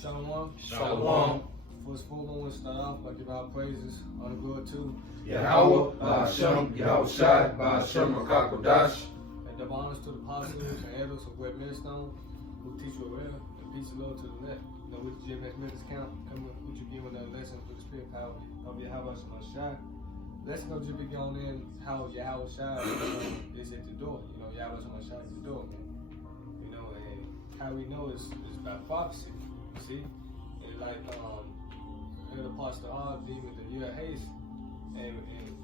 Shalom. Shalom. First of all, I want to start off by giving our praises, honor, glory to Yahawashi, Yahawashi, Ba'ashem Rakakodash. and double honors to the apostles and elders of Great Millstone who teach you well and peace and love to the left. You know, with the GMS Minutes Count, coming with you giving a lesson with the spirit power of Yahawashi. Lesson gonna just be going in how Yahawashi is at the door. You know, Yahawashi is at the door, man. You know, and how we know is by prophecy. You see? And like the Apostle R demon the year haste. And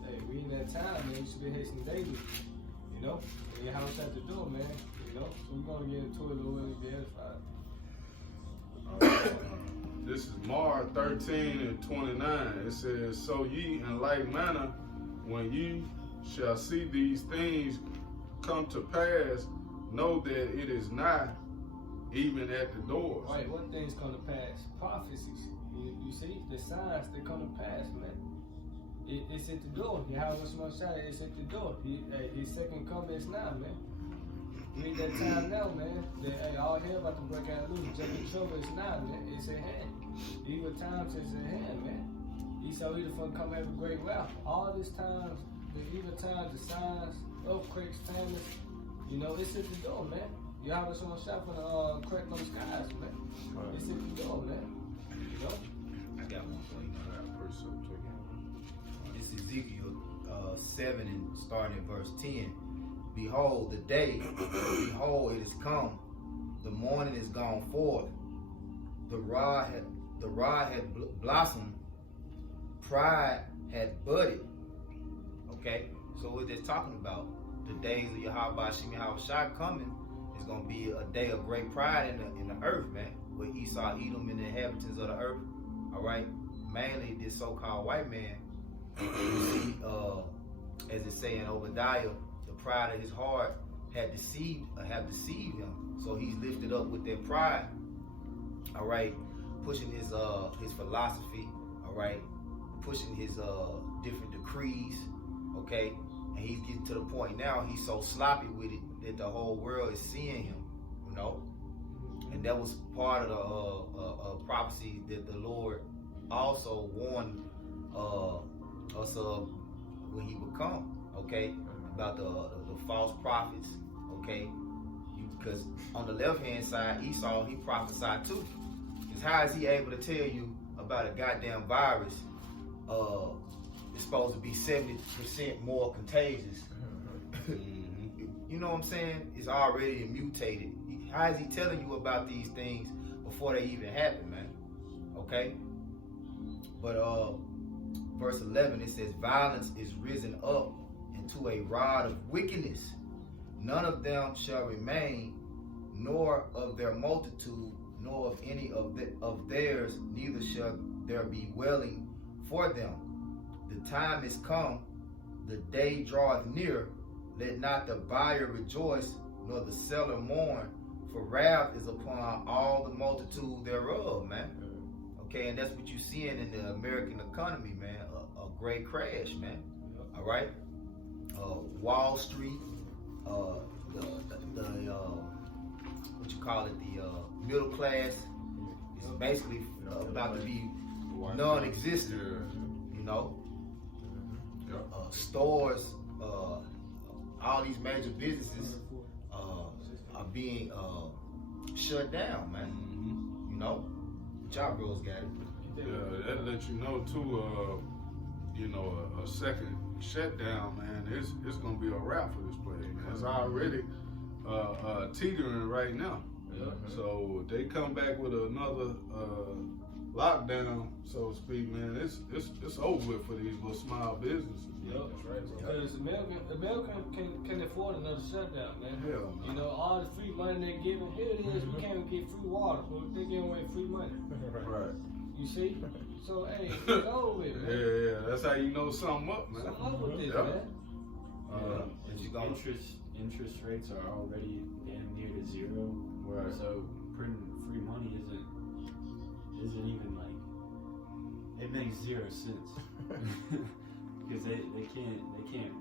hey, we in that time, man, we should be hasting daily. You know? And Yahawashi at the door, man. You know? So we're gonna get into it a little bit and be edified. This is Mark 13 and 29. It says, "So ye in like manner, when ye shall see these things come to pass, know that it is not even at the doors." Right, what things come to pass? Prophecies. You see, the signs that come to pass, man. It's at the door. Yahawashi, it's at the door. His second coming is now, man. We at that time now, man. That all hell about to break out loose. Just the trouble is now, man. It's at hand. Evil times is at hand, man. Esau either from come have a great wealth. All this times, the evil times, the signs, earthquakes, famines, you know, it's at the door, man. Yahawashi on shop for the crack on the skies, man. It's at the door, man. You know? I got one for you. This is Ezekiel 7 and starting at verse 10. Behold, the day, behold, it is come. The morning is gone forth. The rod had blossomed. Pride had budded. Okay, so what they're talking about, the days of Yahawashi coming is going to be a day of great pride in the earth, man. With Esau, Edom, and the inhabitants of the earth. All right, mainly this so-called white man. As it say in Obadiah, the pride of his heart have deceived him. So he's lifted up with their pride. All right, pushing his philosophy. All right, pushing his different decrees. Okay, and he's getting to the point now he's so sloppy with it that the whole world is seeing him. You know, and that was part of the prophecy that the Lord also warned us of when he would come. Okay, about the false prophets. Okay, because on the left hand side, Esau, he prophesied too. Because how is he able to tell you about a goddamn virus? It's supposed to be 70% more contagious. You know what I'm saying? It's already mutated. How is he telling you about these things before they even happen, man? Okay. But verse 11, it says, "Violence is risen up into a rod of wickedness. None of them shall remain, nor of their multitude, nor of any of theirs, neither shall there be dwelling for them. The time is come, the day draweth near. Let not the buyer rejoice, nor the seller mourn, for wrath is upon all the multitude thereof," man. Okay, and that's what you're seeing in the American economy, man. A great crash, man. All right. Wall Street, what you call it, the middle class is basically about to be non-existent. You know, stores, all these major businesses are being shut down, man. You know, job bros got it. Yeah, that lets you know too. You know, a second shutdown, man. It's gonna be a wrap for this place, man. It's already teetering right now. So if they come back with another lockdown, so to speak, man, it's over with for these little small businesses. Yep, that's right, bro. Because American can afford another shutdown, man. Hell no. You know, all the free money they're giving, here it is, we can't even get free water, but they're giving away free money. Right. You see? So, hey, it's over with, man. Yeah, that's how you know something up, man. Something up with this, Yeah. man. Interest rates are already damn near to zero. Right. So printing free money isn't even like, it makes 0 sense because they can't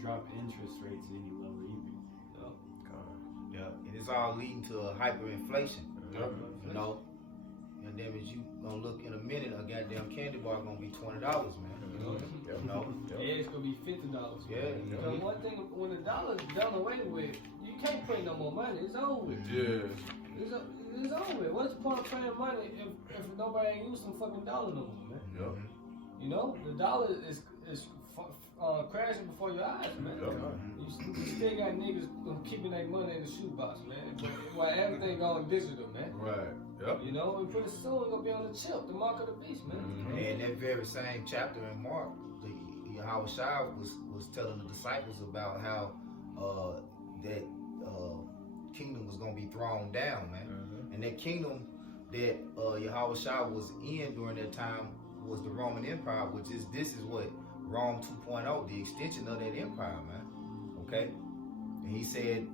drop interest rates any lower either. Yeah, and it's all leading to hyperinflation. Yep. You know, goddamn it, you gonna look in a minute, a goddamn candy bar gonna be $20, man. You know? Yeah, it's gonna be $50. Yeah. Because one thing, when the dollar's done away with, you can't print no more money. It's over with. Yeah. It's over with. What's the point of printing money if nobody ain't using fucking dollar no more, man? Yep. You know, the dollar is crashing before your eyes, man. Yep. You still got niggas keeping their money in the shoebox, man. While everything going digital, man. Right. Yep. You know, and pretty soon it's gonna be on the chip, the mark of the beast, man. And that very same chapter in Mark, Yahawashi was telling the disciples about how that kingdom was gonna be thrown down, man. And that kingdom that Yahawashi was in during that time was the Roman Empire, this is what Rome 2.0, the extension of that empire, man. Okay? And he said,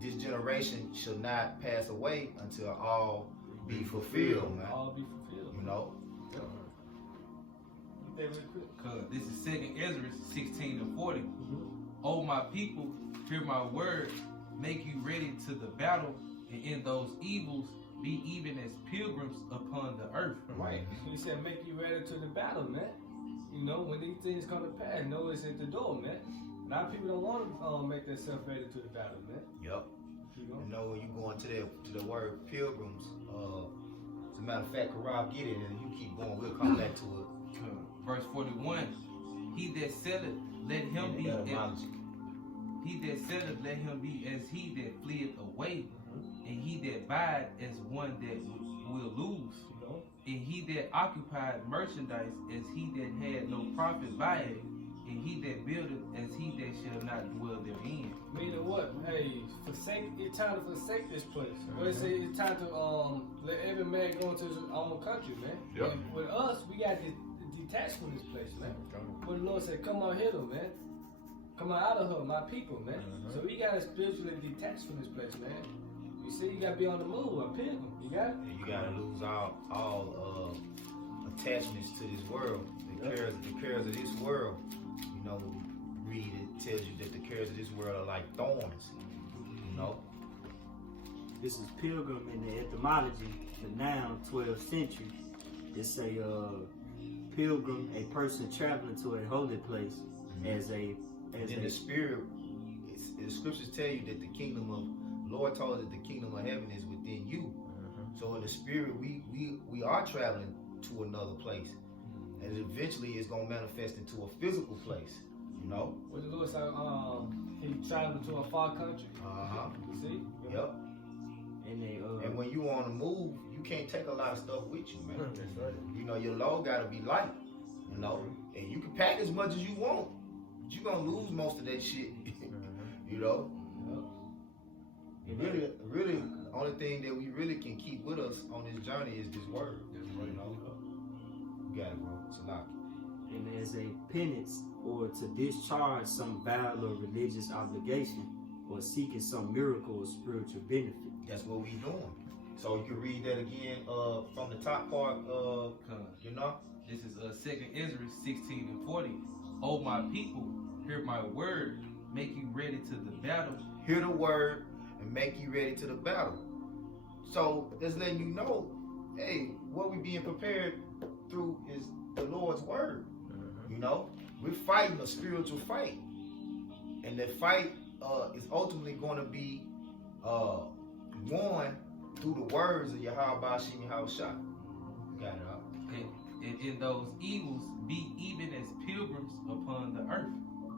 this generation shall not pass away until all be fulfilled, man. All be fulfilled. You know? Cause this is 2nd Ezra 16:40. Oh my people, hear my word, make you ready to the battle, and in those evils be even as pilgrims upon the earth. Right. He said, make you ready to the battle, man. You know, when these things come to pass, know it's at the door, man. A lot of people don't want to make themselves ready to the battle, man. Yep. You know? You know, when you go into the word pilgrims, as a matter of fact, Karab, get it, and you keep going, we'll come back to it. Verse 41. He that selleth, let him be as he that fleeth away, and he that buyeth as one that will lose. You know? And he that occupied merchandise as he that had no profit by it, and he that buildeth as he that shall not dwell therein. Meaning what? Hey, it's time to forsake this place. What it say? It's time to let every man go into his own country, man. Yep. And with us, we got to detach from this place, man. But the Lord said, come on hither, man. Come on out of her, my people, man. So we got to spiritually detach from this place, man. You see, you got to be on the move, a pilgrim. You got it? And you gotta lose all attachments to this world. The cares of this world. You know, read it tells you that the cares of this world are like thorns. You know. This is pilgrim in the etymology, the noun 12th century. It's a pilgrim, a person traveling to a holy place as in the spirit. The scriptures tell you that the kingdom of Lord told us that the kingdom of heaven is within you. So in the spirit, we are traveling to another place, and eventually it's gonna manifest into a physical place. You know. What the Lord said, he traveled to a far country. You see? Yep. And And when you on the move, you can't take a lot of stuff with you, man. That's right. You know, your load gotta be light. You know, and you can pack as much as you want, but you gonna lose most of that shit. You know. Really, only thing that we really can keep with us on this journey is this word. You know. You got it, bro. It's a lot. and as a penance or to discharge some vow or religious obligation or seeking some miracle or spiritual benefit. That's what we doing. So you can read that again from the top part, you know? This is 2nd Ezra 16:40. Oh my people, hear my word, make you ready to the battle. Hear the word and make you ready to the battle. So that's letting you know, hey, what we being prepared through is the Lord's word. You know, we're fighting a spiritual fight, and that fight is ultimately going to be won through the words of Yahawashi and Yahawashi. You got it out. And in those evils be even as pilgrims upon the earth.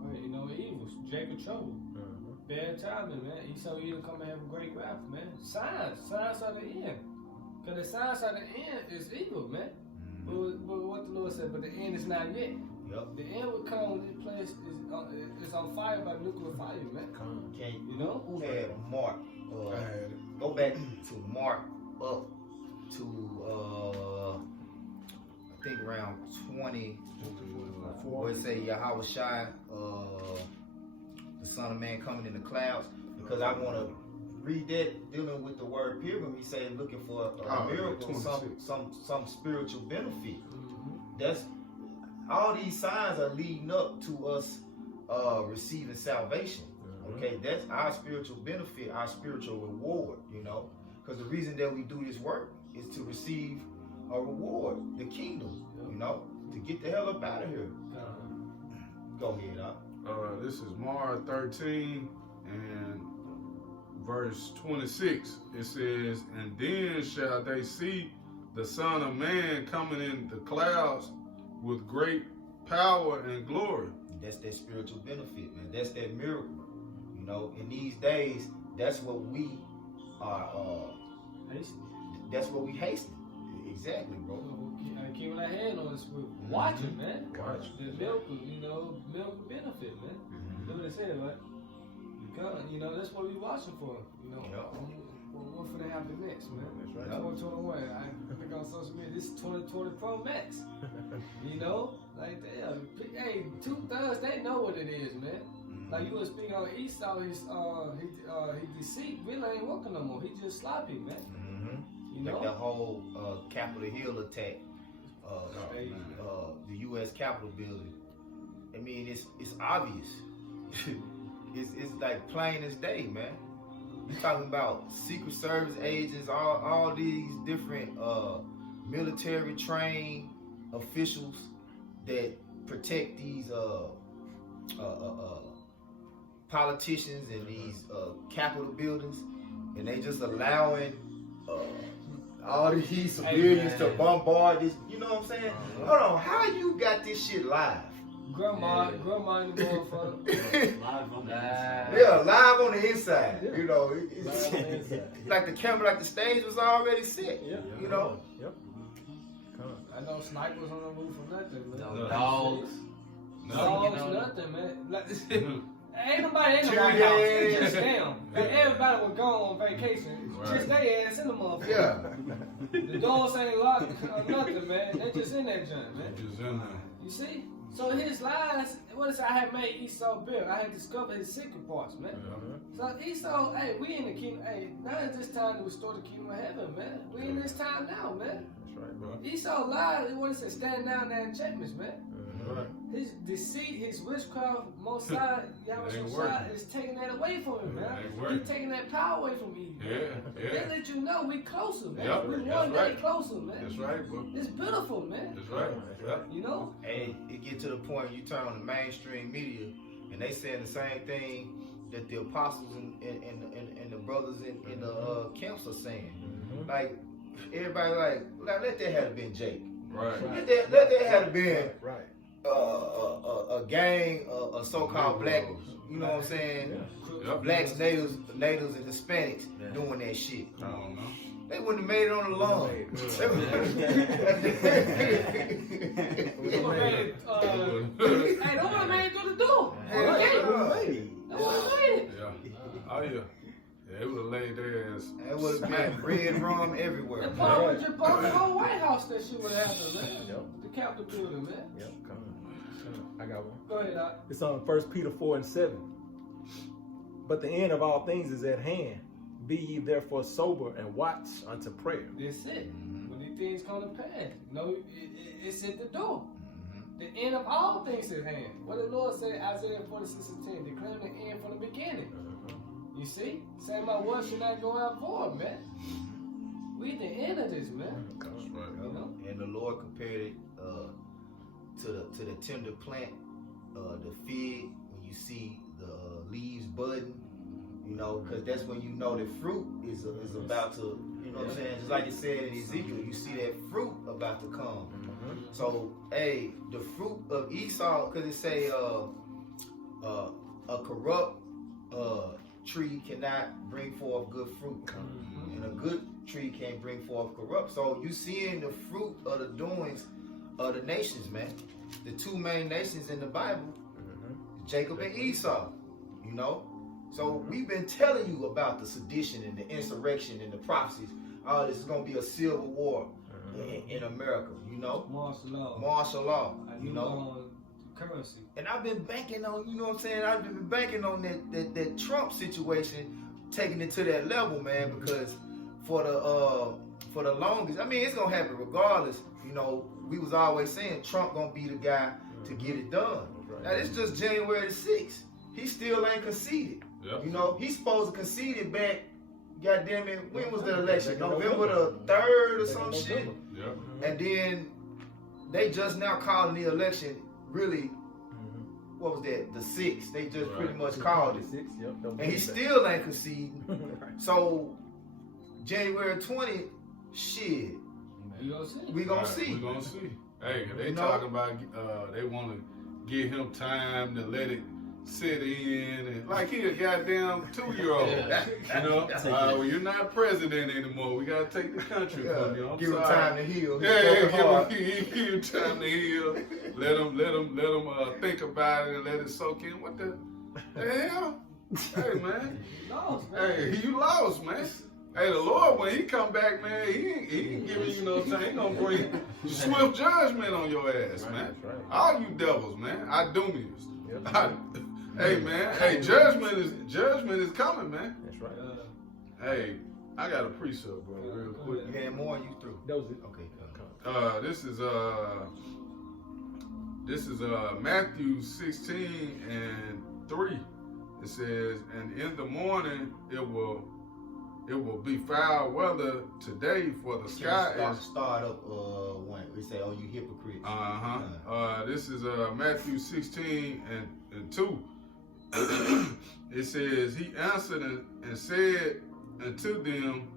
Right, you know, evils, Jacob trouble. Bad timing, man. He saw you come and have a great wrath, man. Signs are the end. Because the signs are the end is evil, man. But what the Lord said, but the end is not yet. Yep. The end will come when this place is on fire by nuclear fire, man. Okay. You know? Who had Mark? I had it. Go back to Mark up to I think around 20. Where it say Yahawashi, the Son of Man coming in the clouds, because I want to read that dealing with the word pilgrim. He said looking for a miracle, some spiritual benefit. That's all these signs are leading up to us receiving salvation. Okay, that's our spiritual benefit, our spiritual reward. You know, because the reason that we do this work is to receive a reward, the kingdom, you know, to get the hell up out of here. Go ahead, This is Mark 13 and verse 26. It says, "And then shall they see the Son of Man coming in the clouds with great power and glory." That's that spiritual benefit, man. That's that miracle. You know, in these days, that's what we are. That's what we hasten. Exactly, bro. Keeping our hand on us, we're watching, man. Watch. The miracle, you know, miracle benefit, man. You know what I'm saying, right? God, you know, that's what we're watching for. You know, what's going to happen next, man? That's right. 2021. I think on social media, this is 2020 Pro Max. You know, like, damn, hey, 2/3, they know what it is, man. Like you were speaking on Esau, he deceit really ain't working no more. He just sloppy, man. You know, like the whole Capitol Hill attack, the U.S. Capitol building. I mean, it's obvious. it's like plain as day, man. You're talking about Secret Service agents, all these different military trained officials that protect these politicians and these Capitol buildings, and they just allowing all these civilians to bombard this. You know what I'm saying? Hold on, how you got this shit live? grandma in the motherfucker. Live on the inside. Yeah, live on the inside. Yeah. You know, it's Live on the inside. like the camera, like the stage was already set. Yeah. You know. I know snipers on the roof or nothing, man. No dogs. Dogs, No. nothing, man. Like, ain't nobody in the White House. It's just them. Like, everybody would go on vacation. Just they ass in the motherfucker. Yeah. The doors ain't locked or nothing, man. They just in that joint, man. Just in there. You see? So his lies, what is it? I had made Esau build. I had discovered his secret parts, man. So Esau, hey, we in the kingdom. Hey, now is this time to restore the kingdom of heaven, man. We in this time now, man. That's right, bro. Esau lied. What is it? Stand down there and checkmates, man. Right. His deceit, his witchcraft, most side, Ain't Yahawashi working. is taking that away from him, man. Ain't working. He's taking that power away from me. Yeah. They let you know we closer, man. Yep, We that's one day right. closer, man. That's right, bro. It's beautiful, man. That's right. Yeah. You know? And it get to the point you turn on the mainstream media, and they saying the same thing that the apostles and the brothers in the camps are saying. Like everybody, like let that have been Jake. Right. Let that have been Right. a gang, a so-called black. You know what I'm saying? Yep. Blacks, natives, and Hispanics doing that shit. I don't know. They wouldn't have made it on the lawn. Hey, nobody made it through the door. Okay. Nobody made it. Yeah. Oh yeah. Yeah, it would have laid their ass. It would have been red rum everywhere. And Paul would just bought the whole White House that shit would have happened, man. Yep. The Capitol building, man. Yep. Come on. I got one. Go ahead, Doc. It's on 1 Peter 4:7. But the end of all things is at hand. Be ye therefore sober and watch unto prayer. That's it. When these things come to pass, it's at the door. The end of all things is at hand. What the Lord said, Isaiah 46:10, declaring the end from the beginning. You see? Saying my word should not go out void, man. We at the end of this, man. That's right. You know? And the Lord compared it to the tender plant, the fig, when you see the leaves budding, you know, because that's when you know the fruit is about to, you know what I'm saying? Just like it said in Ezekiel, you see that fruit about to come. So, hey, the fruit of Esau, because it say a corrupt tree cannot bring forth good fruit, and a good tree can't bring forth corrupt. So you seeing the fruit of the doings of the nations, man. The two main nations in the Bible, Jacob and Esau, you know. So we've been telling you about the sedition and the insurrection and the prophecies. Oh, this is gonna be a civil war in America, you know. Martial law, you know. Currency. And I've been banking on, you know what I'm saying? I've been banking on that Trump situation, taking it to that level, man, because for the longest, I mean, it's gonna happen regardless. You know, we was always saying Trump gonna be the guy to get it done. Now it's just January the 6th. He still ain't conceded. Yep. You know, he's supposed to concede it back goddamn it, when was the election? November the 3rd or some shit. Yeah. And then they just now calling the election really, what was that, the 6th. They just pretty much called it. And he still ain't conceding. So January 20th, shit, You gonna see? we gonna Right, see. We gonna see. Hey, they You know? talking about they want to give him time to let it sit in, and like he a goddamn 2-year-old. You know, well, you're not president anymore. We gotta take the country from you. I'm Give him sorry. time to heal. Give him time to heal. Let him think about it and let it soak in. What the hell? Hey man, hey, you lost, man. Hey, the Lord, when he come back, man, he ain't giving you no time. He gonna bring swift judgment on your ass, man. All you devils, man. Idumeans. Hey, man. Hey, judgment is coming, man. That's right. Hey, I got a precept, bro, real quick. You had more, you through? That was it. Okay. This is Matthew 16:3. It says, and in the morning it will be foul weather today, for the sky is. Start up when we say, "Oh, you hypocrites." This is Matthew 16:2. It says, he answered and said unto them,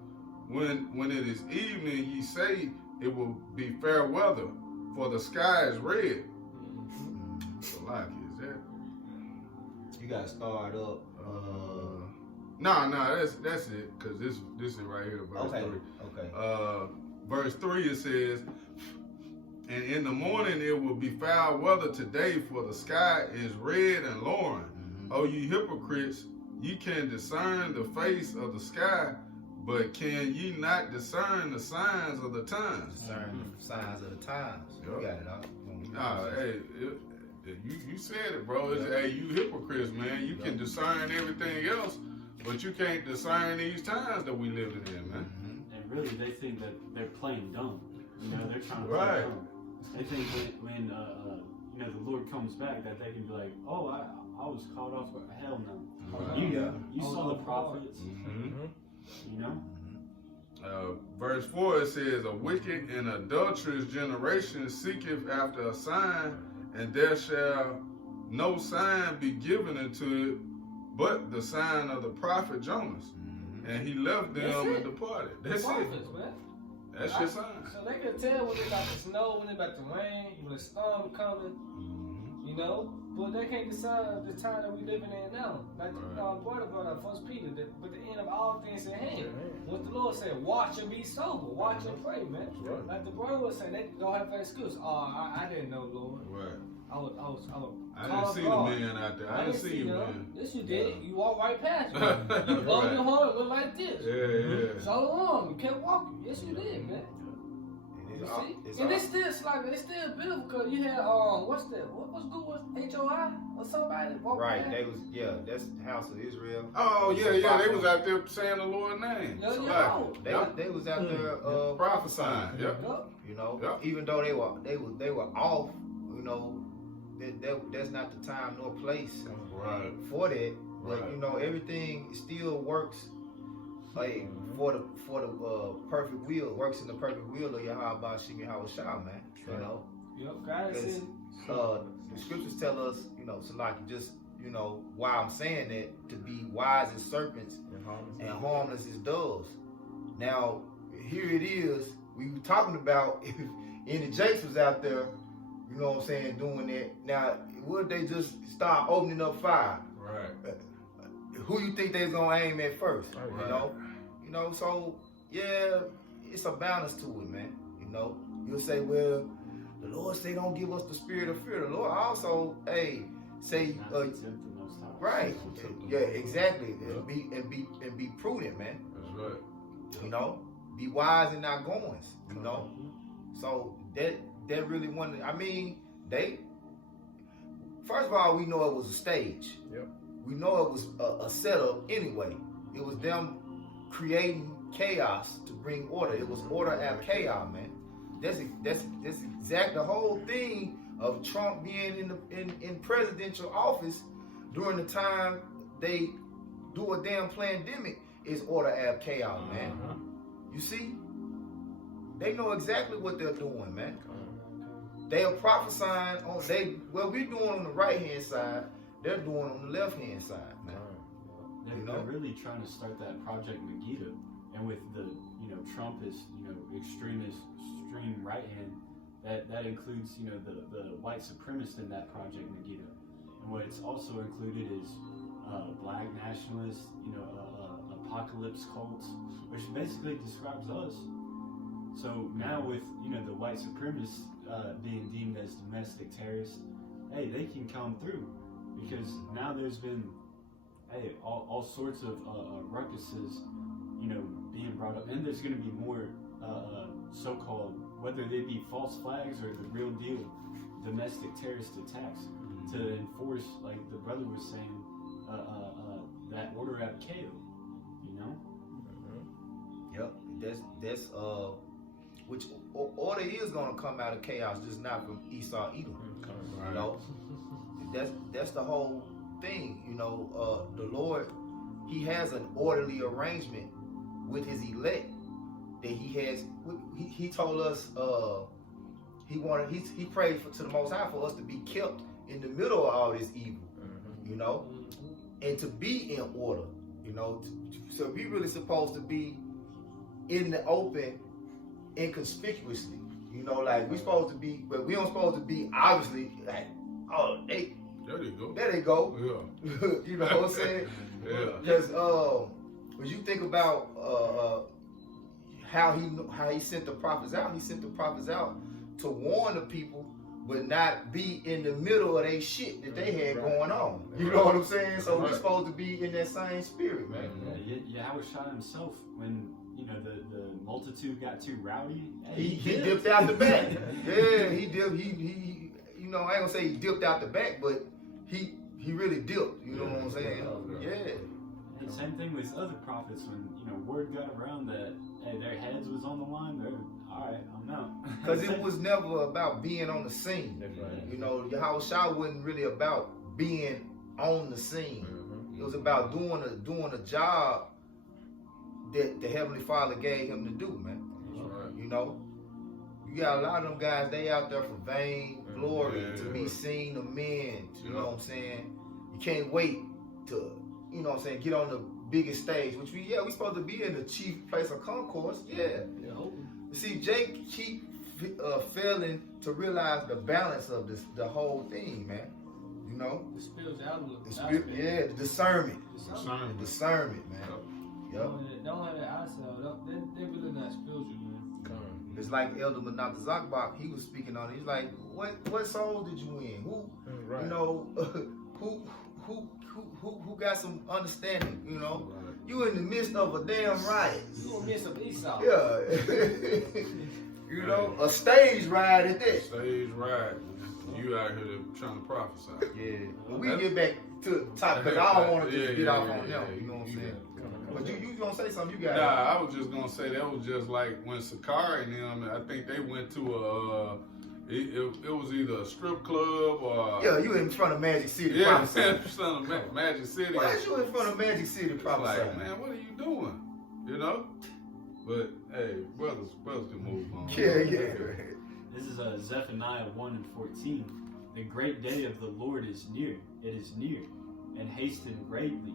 when it is evening, ye say it will be fair weather, for the sky is red. Like, is that? You gotta start up. No, that's it, because this is right here, verse 3. Okay. Verse 3, it says, and in the morning it will be foul weather today, for the sky is red and lowering. O ye hypocrites, ye can discern the face of the sky, but can ye not discern the signs of the times? Discern the signs of the times. You got it out. Hey, you said it, bro. Hey, you hypocrites, man. You can discern everything else, but you can't discern these times that we living in, man. And really, they think that they're playing dumb. You know, they're trying to Right. play dumb. They think when you know, the Lord comes back, that they can be like, oh, I was caught off. Hell no. Right. You saw the prophets. You know. Verse 4, it says, a wicked and adulterous generation seeketh after a sign, and there shall no sign be given unto it but the sign of the prophet Jonas. And he left them and departed. That's prophets, it. man. That's your sign. So they can tell when it's about to snow, when it's about to rain, when the storm coming, you know. But they can't decide the time that we living in now. Like the brother brought up, 1 Peter, but the end of all things at hand. What the Lord said, watch and be sober, watch and pray, man. Right. Like the brother was saying, they don't have an excuse. Oh, I didn't know, Lord. Right. I didn't see the man out there. I didn't see you, man. Yes, you did. You walked right past me. You blowed your horn, went like this. Yeah. So long, you kept walking. Yes, you did, man. You see? And it's still beautiful because you had what's that? What's good with HOI or somebody? Right, they was that's the House of Israel. Oh yeah, they was out there saying the Lord's name. They was out there prophesying. You know, even though they were off, you know, that's not the time nor place for that. But you know, everything still works like for the perfect will, works in the perfect will of Yahawashi, man. You know, the scriptures tell us, you know, so like just, you know, why I'm saying that, to be wise as serpents and harmless as doves. Now, here it is. We were talking about if any Jakes was out there, you know what I'm saying, doing that. Now, would they just start opening up fire? Right. Who you think they're gonna aim at first? You know. So yeah, it's a balance to it, man. You know, you'll say, well, the Lord say don't give us the spirit of fear. The Lord also, say, right? Yeah, exactly. And be prudent, man. That's right. You know, be wise and not goings. You know, so that really wanted. I mean, first of all, we know it was a stage. Yep. We know it was a setup anyway. It was them creating chaos to bring order. It was order and chaos, man. That's exact the whole thing of Trump being in presidential office during the time they do a damn pandemic is order ab chaos, man. You see? They know exactly what they're doing, man. They are prophesying on what we're doing on the right hand side, they're doing on the left hand side, man. They're really trying to start that Project Megiddo, and with the Trumpist, extreme right hand, that includes the white supremacists in that Project Megiddo, and what it's also included is black nationalists, apocalypse cults, which basically describes us. So now with the white supremacists being deemed as domestic terrorists, hey, they can come through, because now there's been all sorts of ruckuses being brought up, and there's going to be more so-called, whether they be false flags or the real deal domestic terrorist attacks to enforce, like the brother was saying, that order ab chaos, Yep, that's which order is gonna come out of chaos, just not from Esau Edom. That's the whole thing. The Lord, He has an orderly arrangement with His elect that He has. He told us He prayed to the Most High for us to be kept in the middle of all this evil, and to be in order, So we really supposed to be in the open, inconspicuously, like we supposed to be, but we don't supposed to be obviously like, there they go. There they go. Yeah. You know what I'm saying? Yeah. Because when you think about how he sent the prophets out, he sent the prophets out to warn the people, but not be in the middle of they shit that they had going on. You know what I'm saying? So we're supposed to be in that same spirit, man. Yeah, Yahawashi himself, when the multitude got too rowdy, he dipped out the back. Yeah, he dipped. He I ain't gonna say he dipped out the back, but he really dipped. You know what I'm saying? Yeah. And same thing with other prophets, when word got around that their heads was on the line, they're all right, I'm out. Because it was never about being on the scene. Yahawashi wasn't really about being on the scene. It was about doing a job that the Heavenly Father gave him to do, man. You got a lot of them guys, they out there for vain glory, to be seen of men. You know what I'm saying? You can't wait to, get on the biggest stage, which we supposed to be in the chief place of concourse. Yeah. See, Jake keep failing to realize the balance of the whole thing, man. The spirituality. The discernment. The discernment, man. Don't have that eyesight. They really not spiritual, man. It's like Elder Menachem Zakbak, he was speaking on it. He's like, what soul did you win? Who got some understanding? You in the midst of a damn riot. You in the midst of Esau. Yeah. A stage ride at that. Stage ride. You out here trying to prophesy. Yeah. When we get back to the topic, because I don't want to just get off on them. You know what I'm saying? But you gonna say something? You got it. Nah, I was just gonna say that was just like when Sakari and them. I think they went to it was either a strip club or you in front of Magic City. Yeah, in front of Magic City. Why is you in front of Magic City? Prophesying? Like, man, what are you doing? But hey, brothers can move on. Yeah. This is Zephaniah 1:14. The great day of the Lord is near. It is near, and hasten greatly.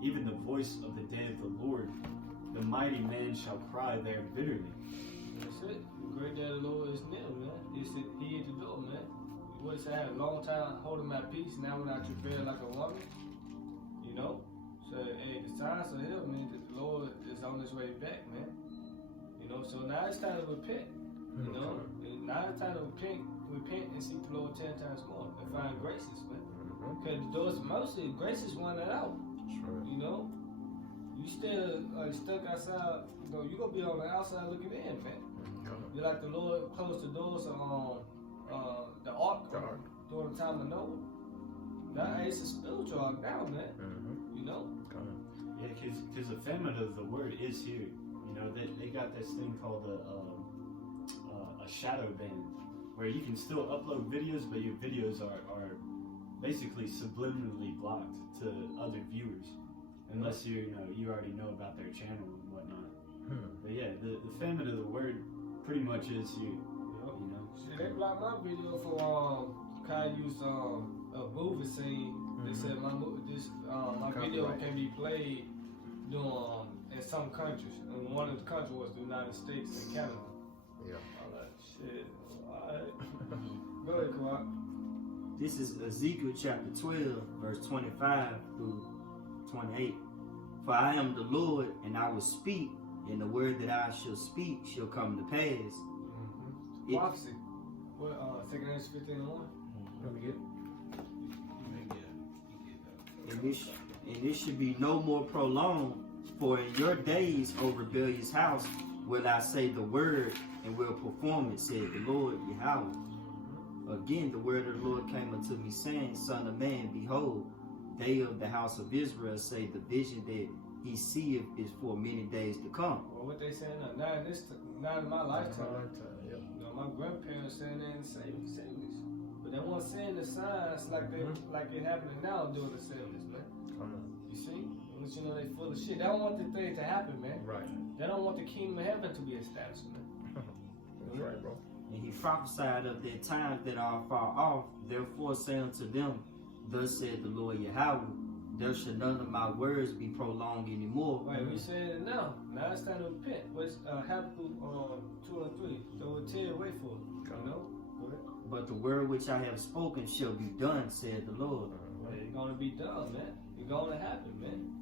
Even the voice of the day of the Lord, the mighty man shall cry there bitterly. That's it. The great day of the Lord is near, man. He at the door, man. What he said, a long time holding my peace, now when I travail like a woman. So it's time for him, man. The Lord is on his way back, man. So now it's time to repent. And now it's time to repent and seek the Lord 10 times more and find graces, man. Because the doors of mercy, grace is one that out. You still stuck outside. You gonna be on the outside looking in, man. You're like the Lord closed the doors on the ark during the time of Noah. That it's a spiritual ark now, man. Yeah, because the famine of the word is here. They got this thing called a shadow ban, where you can still upload videos, but your videos are basically subliminally blocked to other viewers. unless you already know about their channel and whatnot. But yeah, the famine of the word pretty much is you. You know. Shit, they blocked my video for kind of use a movie scene. They said my video can be played in some countries, and one of the countries was the United States and Canada. Yeah. All that shit. All right. Go ahead, Kawhi. This is Ezekiel chapter 12, verse 25 through 28. For I am the Lord, and I will speak, and the word that I shall speak shall come to pass. Prophecy. What, 2 Corinthians 15:1? Let me get it. And it should be no more prolonged, for in your days, O rebellious house, will I say the word, and will perform it, said the Lord Yahawashi. Again, the word of the Lord came unto me, saying, Son of man, behold, they of the house of Israel say the vision that he seeth is for many days to come. Well, what they saying now? Not in my lifetime. Yep. You know, my grandparents saying that in the 70s. But they weren't saying the signs like it happening now during the 70s, man. You see? But you know they full of shit. They don't want the thing to happen, man. Right. They don't want the kingdom of heaven to be established, man. That's right, bro. And he prophesied of their times that are far off. Therefore say unto them, Thus said the Lord Yahweh, there shall none of my words be prolonged anymore. Right, we saying it now. Now it's time to repent. What's Habakkuk 2 and 3? So we'll tear away for it. You know? Go ahead. But the word which I have spoken shall be done, said the Lord. Well, it's gonna be done, man. It's gonna happen, man.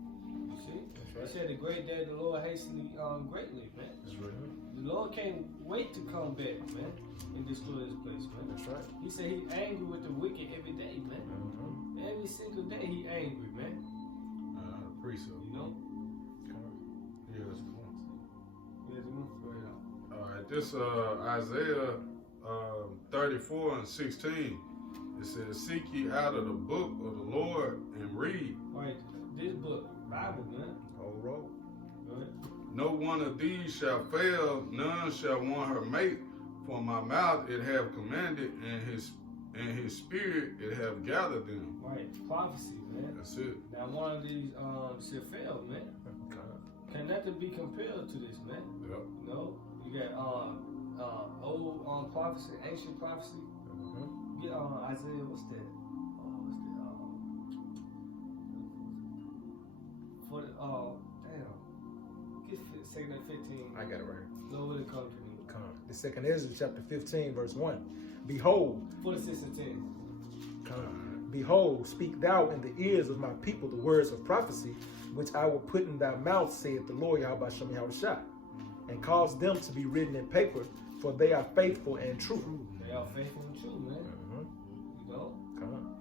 You see? That's right. They said the great day of the Lord hastily greatly, man. That's right. The Lord can't wait to come back, man, and destroy this place, man. That's right. He said he's angry with the wicked every day, man. Every single day he angry, man. Precept. You know? Yeah, that's cool. Yeah, go ahead. All right, this Isaiah 34 and 16. It says, "Seek ye out of the book of the Lord and read. Right, this book, Bible, man. Whole road. Go ahead. No one of these shall fail, none shall want her mate. For my mouth it have commanded, and his spirit it have gathered them." Right, prophecy, man. That's it. Now one of these shall fail, man. Can nothing be compared to this, man? Yep. You know, you got old prophecy, ancient prophecy. Get Isaiah, what's that? For the damn. Get 2 and 15. I got it right here. Lord, will it come to me? Come on. The second Ezra chapter 15, verse 1. Behold, 46 and 10. behold, speak thou in the ears of my people the words of prophecy, which I will put in thy mouth, saith the Lord Yahawashi, and cause them to be written in paper, for they are faithful and true. They are faithful and true, man. You know? Come on.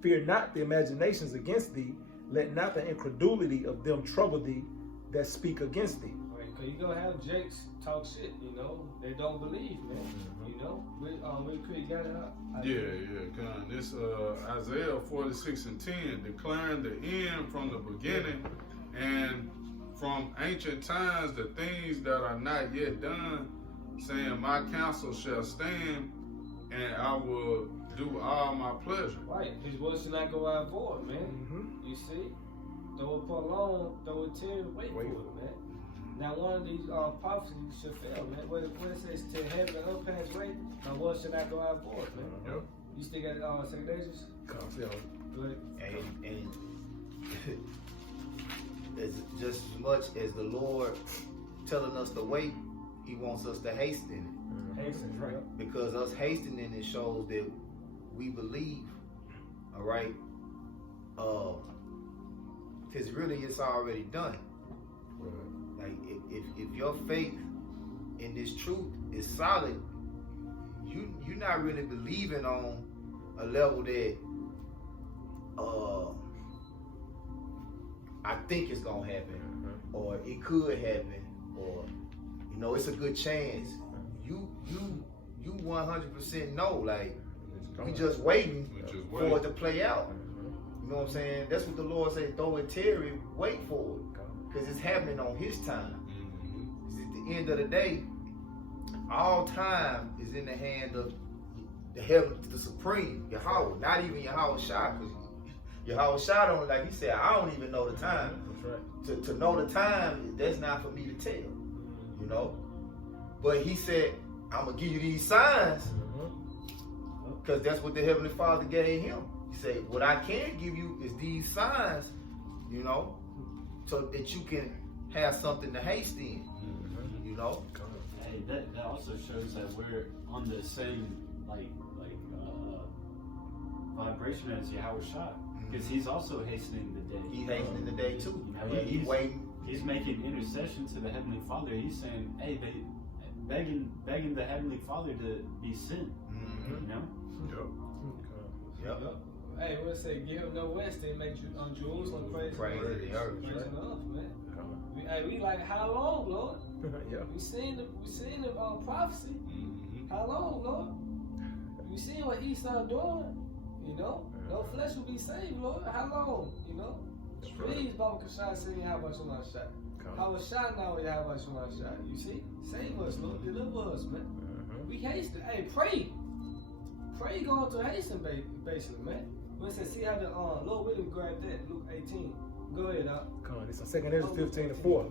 Fear not the imaginations against thee, let not the incredulity of them trouble thee that speak against thee. Right, because you're going to have jakes talk shit, you know? They don't believe, man. You know? We could get it up. Con. This Isaiah 46 and 10, declaring the end from the beginning, and from ancient times the things that are not yet done, saying, my counsel shall stand, and I will do all my pleasure. Right, his word should not go out void, man. You see? Though it prolong, though it tear, wait for it, man. Now one of these prophecies should fail, man. What it says, to heaven and earth pass away, my word should not go out void, man. Yep. You still got 2 Ezra? Go ahead. And it's just as much as the Lord telling us to wait, he wants us to hasten it. Hasten, right. Because us hastening it shows that we believe, all right? Because really it's already done. Like if your faith in this truth is solid, you're not really believing on a level that I think it's gonna happen, or it could happen, or you know it's a good chance. You 100% know, like we just waiting for it to play out. You know what I'm saying? That's what the Lord said. Though it tarry, wait for it, because it's happening on His time. At the end of the day, all time is in the hand of the heaven, the supreme Yahweh, not even Yahawashi, because Yahawashi don't, like he said, I don't even know the time. That's right. To know the time, that's not for me to tell, you know. But he said, I'm gonna give you these signs, because that's what the Heavenly Father gave him. He said, what I can give you is these signs, you know, so that you can have something to haste in, you know. Hey, that also shows that we're on the same vibration as Yahawashi, because he's also hastening the day. He's hastening the day too. You know, he's waiting. He's making intercession to the Heavenly Father. He's saying, hey, they begging the Heavenly Father to be sent. You know. Yep. Hey, what say? Give him no rest. They make you on Jerusalem praise the earth. Praise enough, man. We like, how long, Lord? Yeah. We seen the prophecy. How long, Lord? We seen what Esau doing. You know, no flesh will be saved, Lord. How long? You know. Please, Baba Kashai, say Yahawashi. Yahawashi now, Yahawashi. You see, save us, Lord. Deliver us, man. We hasten. Hey, pray. Pray going to hasten, basically, man. When it says, see how the Lord William grabbed that, Luke 18. Go ahead, Come on, it's 2 Ezra 15:4.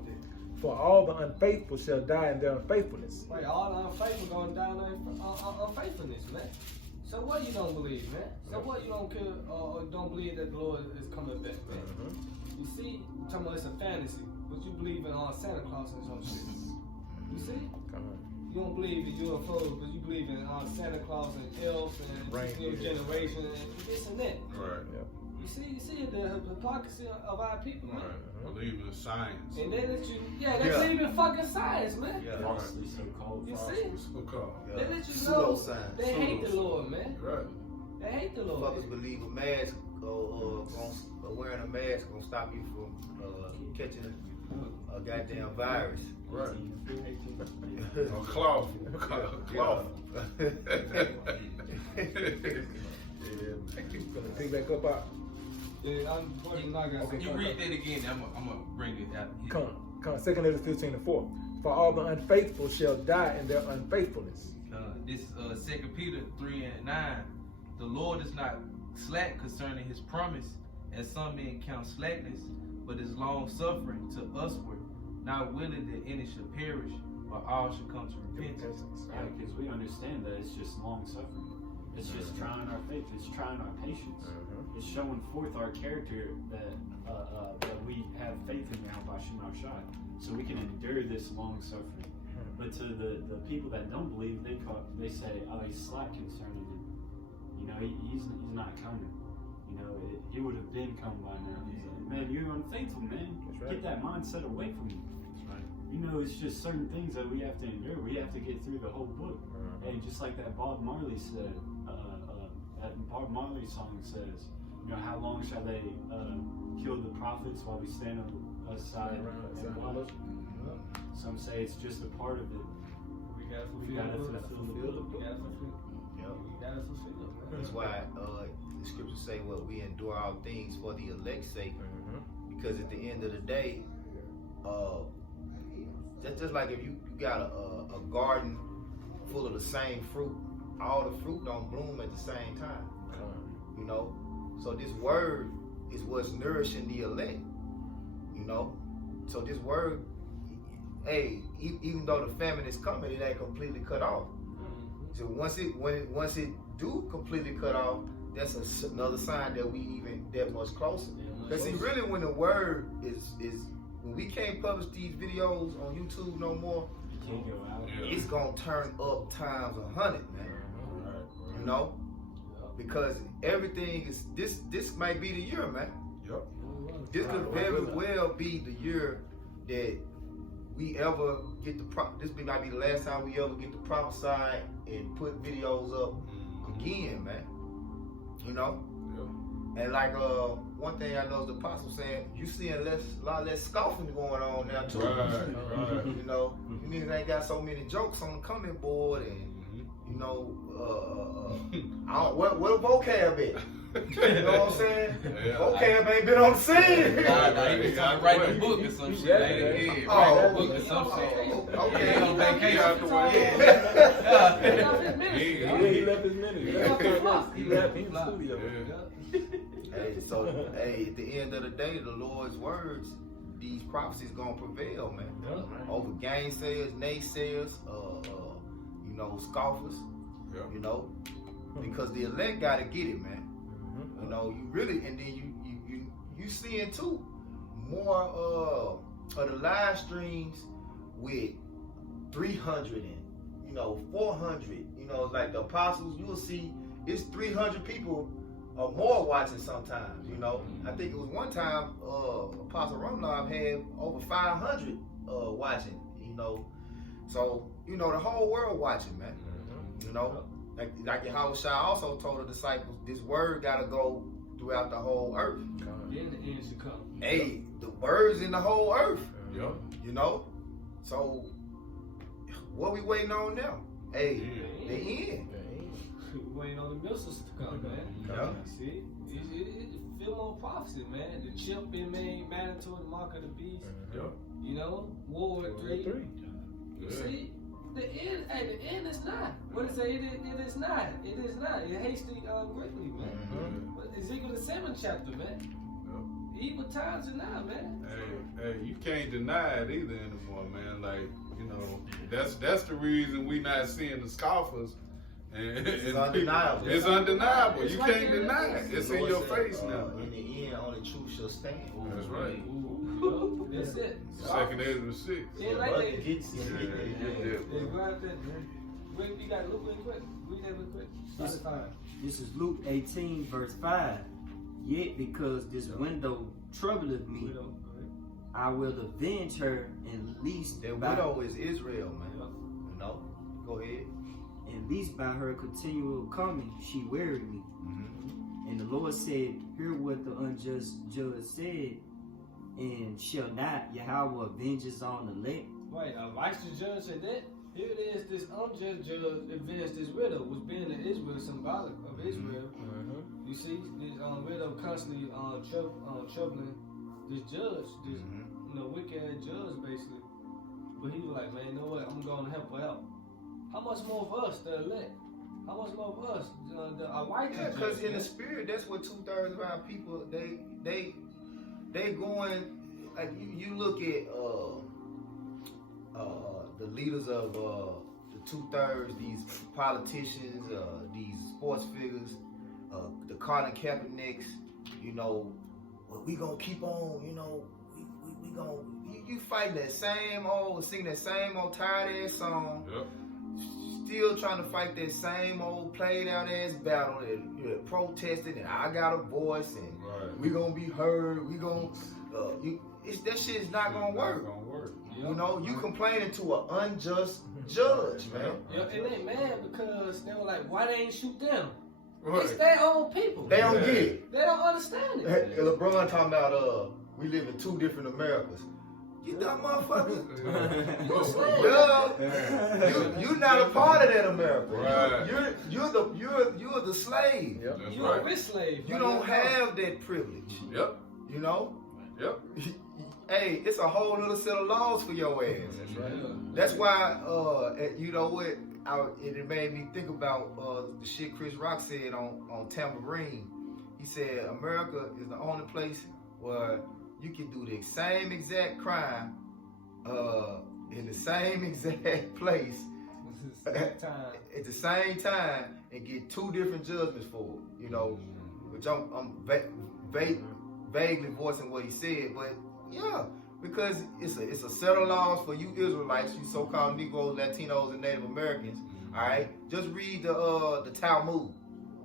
For all the unfaithful shall die in their unfaithfulness. Right, all the unfaithful going down on unfaithfulness, man. So what you don't believe, man? So what you don't care or don't believe that the Lord is coming back, man? You see, I'm talking about it's a fantasy, but you believe in Santa Claus and some shit. You see? You don't believe in UFOs, but you believe in Santa Claus and elves and new generation and this and that. Right. You see the hypocrisy of our people, man. Believe in science. And they let you, they believe in fucking science, man. Falsely so-called. You see? They let you know they hate the Lord, man. Right. They hate the Lord. Fuckers believe a mask or wearing a mask gonna stop you from catching a goddamn virus. Right. A cloth. Cloth. Gonna pick back up our. Yeah, I'm not gonna. You read that again. I'm gonna bring it out. Come on. 2 Ezra 15:4. For all the unfaithful shall die in their unfaithfulness. This is 2 Peter 3:9. The Lord is not slack concerning his promise, as some men count slackness, but is long suffering to usward, not willing that any should perish, but all should come to repentance. Yeah, because we understand that it's just long suffering. It's just trying our faith. It's trying our patience. It's showing forth our character that we have faith in Yahawashi, so we can endure this long suffering. But to the people that don't believe, they say, oh, he's slack concerning it. You know, he's not coming. You know, he would have been come by now. He's like, man, you're unfaithful, man. Get that mindset away from you. You know, it's just certain things that we have to endure. We have to get through the whole book. And just like that Bob Marley said, that Bob Marley song says, you know, how long shall they kill the prophets while we stand on the side and watch? Some say it's just a part of it. We gotta fulfill the book. We gotta fulfill it. That's why the scriptures say, well, we endure all things for the elect's sake. Because at the end of the day, that's just like if you got a garden full of the same fruit, all the fruit don't bloom at the same time. You know? So this word is what's nourishing the elect. You know? So this word, hey, even though the famine is coming, it ain't completely cut off. So once it do completely cut off, that's another sign that we even that much closer. Because see, really, when the word is when we can't publish these videos on YouTube no more, it's gonna turn up times 100, man. You know, because everything is this might be the year, man. This could very well be the year that we ever get this might be the last time we ever get to prophesy and put videos up again, man. You know? And like one thing I know is the apostle saying, you seeing a lot less scoffing going on now too. Right. You know, you niggas ain't got so many jokes on the comment board and you know, I don't, what vocab is? You know what I'm saying? Yeah. Okay, I ain't been on the scene. He was trying to write a book or some shit. Yeah, Ain't yeah. write a Oh, book or some shit. okay. He on vacation. out the way. Get off his ministry, Yeah. dog. Yeah, he left his ministry. He left his flock. He left in the studio. Yeah. Hey, so hey, at the end of the day, the Lord's words, these prophecies gonna prevail, man. Over gainsayers, naysayers, you know, scoffers. Yeah. You know, because the elect gotta get it, man. You know, you really, and then you seeing too more of the live streams with 300 and 400. You know, it's like the apostles. You will see it's 300 people or more watching sometimes. You know, I think it was one time Apostle Rumlob had over 500 watching. You know, so you know the whole world watching, man. You know, like Yahawashi also told the disciples, this word gotta go throughout the whole earth. Then the end should come. Hey, the word's in the whole earth. Yeah. You know, so what we waiting on now? Hey, the end. We waiting on the missiles to come, man. Yeah. See, it feel more prophecy, man. The chip been made mandatory, the mark of the beast. Yeah. You know, World War III. Yeah. See, the end is not. What it say? It is not. It is not. It hasty quickly, man. But Ezekiel the 7th chapter, man. Evil times are now, man. Hey, you can't deny it either anymore, man. Like, you know, that's the reason we not seeing the scoffers. And It's undeniable. It's undeniable. It's You right can't there in the deny it. face. It's The in Lord your said, face now. In the end, only truth shall stand. That's right. That's it. Second Ezra 6. Yeah, like But they, it gets Yeah. they go out there. Wait, we got Luke real quick. Read that real quick. Start at 5. This is Luke 18, verse 5. Yet because this window troubleth me, Widow, I will avenge her, and least That by, widow is Israel, man. You know? Go ahead. and least by her continual coming she wearied me. And the Lord said, hear what the unjust judge said, and shall not Yahweh avenge his own elect? Right, a righteous judge said that. Here it is, this unjust judge avenged this widow, was being in Israel, symbolic of Israel. You see, this widow constantly troubling this judge, this wicked ass judge basically. But he was like, man, you know what? I'm going to help her out. How much more of us, the elect? How much more of us, the righteous judge? Because in the spirit, that's what 2/3 of our people they going. Like you look at the leaders of the 2/3, these politicians, these sports figures, the Colin Kaepernicks. You know, well, we gonna keep on. You know, we gonna you fighting that same old, sing that same old tired ass song. Yep. Still trying to fight that same old played out ass battle and protesting and I got a voice and Right. we gonna be heard. We gonna that shit is not gonna work. Not gonna work. You know, you complaining to an unjust judge, man. Yeah, and they mad because they were like, why they ain't shoot them? Right. It's their own people. They don't get it. They don't understand it. Hey, LeBron talking about we live in 2 different Americas. You dumb motherfucker. Yeah. You're not a part of that America. Right. You're the slave. Yep. That's You're a right. rich slave. You don't have that privilege. Yep. You know? Yep. Hey, it's a whole little set of laws for your ass. That's right. That's why, you know what? It made me think about the shit Chris Rock said on Tambourine. He said America is the only place where you can do the same exact crime in the same exact place at the same time and get 2 different judgments for it. You know, which I'm vaguely voicing what he said, but yeah, because it's a set of laws for you Israelites, you so-called Negroes, Latinos, and Native Americans. All right, just read the Talmud,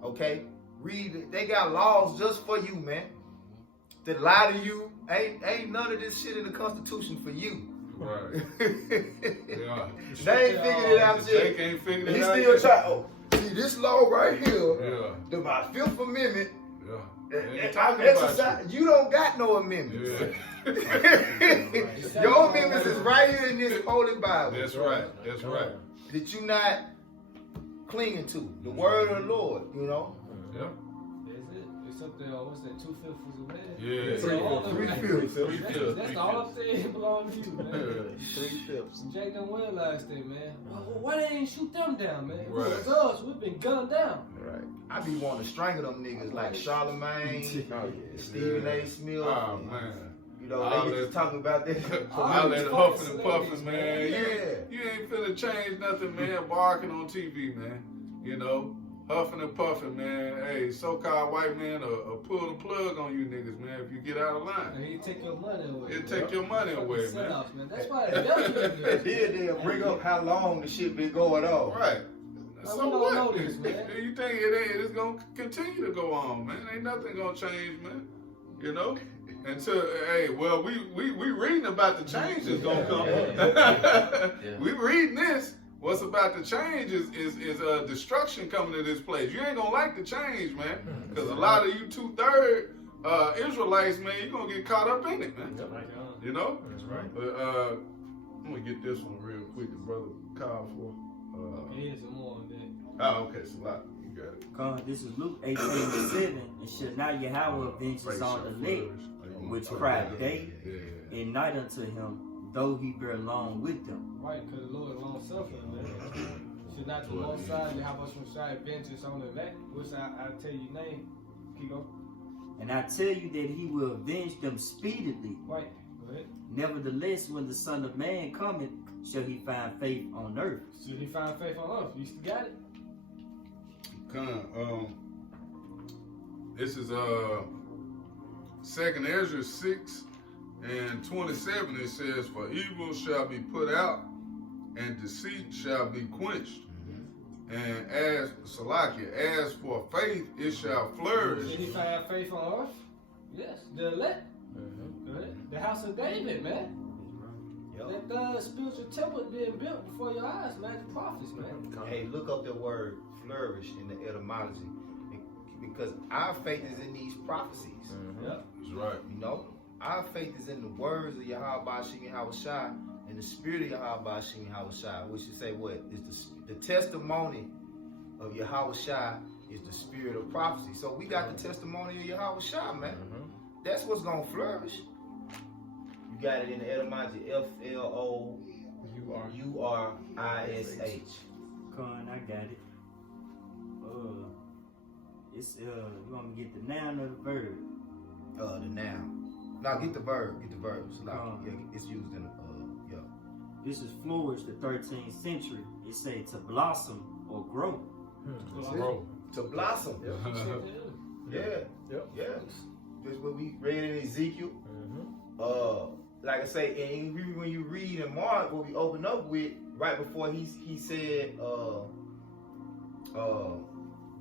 okay? Read it. They got laws just for you, man. That lie to you. Ain't none of this shit in the Constitution for you. Right. Yeah. They ain't figured it out They yet. can't figure He it out. still yet. try. Oh, see this law right here, Yeah. my 5th Amendment. Yeah. They ain't talking about exercise. You don't got no amendments. Yeah. Your amendments is right here in this holy Bible. That's right. That's right. That you not clinging to the word of the Lord. You know. Yeah. That's it. it's up there. What's that? 2/5 was a man. Yeah. So all of them- 3/5. That's the all thing belong to you, man. 3/5. Jake done win last day, man. Why they ain't shoot them down, man? If Right. it was us, we've been gunned down. Right. I be wanting to strangle them niggas like Charlemagne, Oh, yeah. Stephen A. Smith. Oh man. You know, I'll they get let- to talking about that. I let it huffing and puffing, man. Yeah. You ain't finna change nothing, man. Barking on TV, man. You know, huffing and puffing, man. Hey, so-called white man will pull the plug on you niggas, man. If you get out of line, And he take your money away. he'll man. take your money away, man. Set-offs, man. That's why the devil in there. Then they'll bring up how long the shit been going on. Right. Like, So we don't what? know this, man. You think it's gonna continue to go on, man? Ain't nothing gonna change, man. You know. Until well, we reading about the change is gonna come. We reading this. What's about to change is destruction coming to this place. You ain't gonna like the change, man, because a lot of you 2/3 Israelites, man, you gonna get caught up in it, man. You know. That's right. But I'm gonna get this one real quick, the brother called for. Here's some more on that. Oh, okay, so you got it. This is Luke 18:7. And should not Yahweh avenge his own elect, which cry day and night unto him, though he bear long with them. Right, because the Lord is long suffering, man. Should not the Most High, Yahawashi Messiah, vengeance on the elect, which I tell you name. Keep going. And I tell you that he will avenge them speedily. Right, go ahead. Nevertheless, when the Son of Man cometh, shall he find faith on earth. Should he find faith on earth? You still got it? This is 2nd Ezra 6:27. It says, "For evil shall be put out, and deceit shall be quenched. And as for faith, it shall flourish." Should he find faith on earth? Yes, the elect. Go ahead. The house of David, man. Yep. That spiritual temple being built before your eyes, man. The prophets, man. Hey, look up the word flourish in the etymology, because our faith is in these prophecies. Yeah. That's right. You know, our faith is in the words of Yahawashi and Yahawashi and the spirit of Yahawashi and Yahawashi, which is say what is the testimony of Yahawashi is the spirit of prophecy. So we got the testimony of Yahawashi, man. That's what's gonna flourish. You got it in the etymology, FLOURISH. Con, I got it. It's you want me to get the noun or the verb? The noun. Now get the verb. Get the verb. So now, it's used in This is flourish, the 13th century. It say to blossom or grow. Bro. to blossom. Yeah. That's what we read in Ezekiel. Like I say, and when you read in Mark, what we open up with right before he said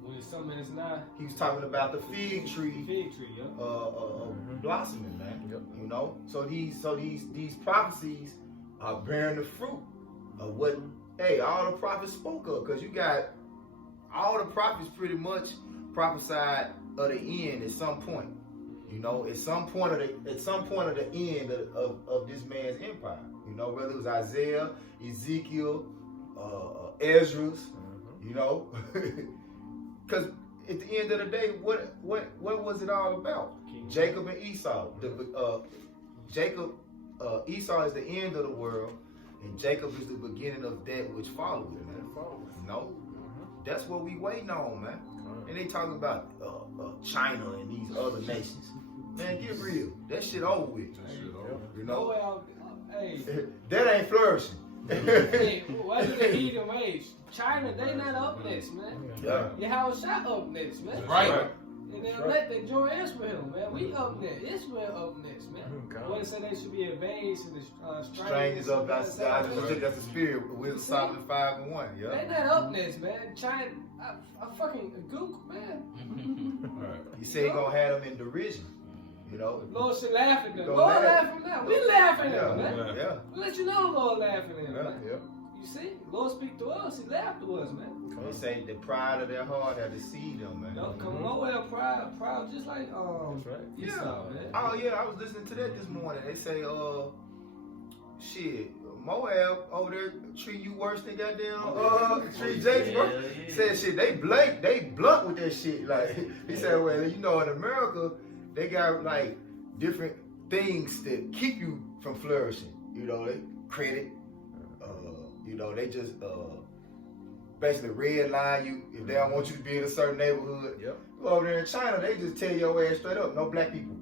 When it's something that's not. he was talking about the fig tree. Fig tree, yeah. Blossoming, man. You know, so these prophecies are bearing the fruit of what all the prophets spoke of, because you got all the prophets pretty much prophesied of the end at some point. You know, at some point of the end of this man's empire. You know, whether it was Isaiah, Ezekiel, Ezra's, you know, because at the end of the day, what was it all about? Jacob and Esau. Esau is the end of the world, and Jacob is the beginning of that which followed, man. You know, that's what we waiting on, man. And they talking about China and these other nations. Man, get real. That shit over with. You know, that ain't flourishing. Hey, why do they need them age? China, they not up next, man. Yeah. Yahawashi up next, man. Right. And then let them join Israel, man. We up next. Israel up next, man. What it say they should be advanced and Strangers up outside. That's the spirit. We're Solomon 5:1. Yeah. They not up next, man. China, I fucking Google, man. You say you gonna have them in derision. You know. Lord should laugh at them. Go Lord laugh. laughing now. We laughing at them, man. Yeah. We let you know Lord laughing at them, man. Yeah. You see, Lord speak to us. He laughed to us, man. They say the pride of their heart had deceived them, man. No, come nowhere proud, just like That's right. Esau, man. Oh yeah, I was listening to that this morning. They say shit, Moab over there treat you worse than goddamn treat Jake's bro. Yeah. Said shit, they blunt with that shit. Like he said, well, you know, in America, they got like different things that keep you from flourishing. You know, they credit. You know, they just basically redline you if they don't want you to be in a certain neighborhood. Yep. Over there in China, they just tell your ass straight up, no black people.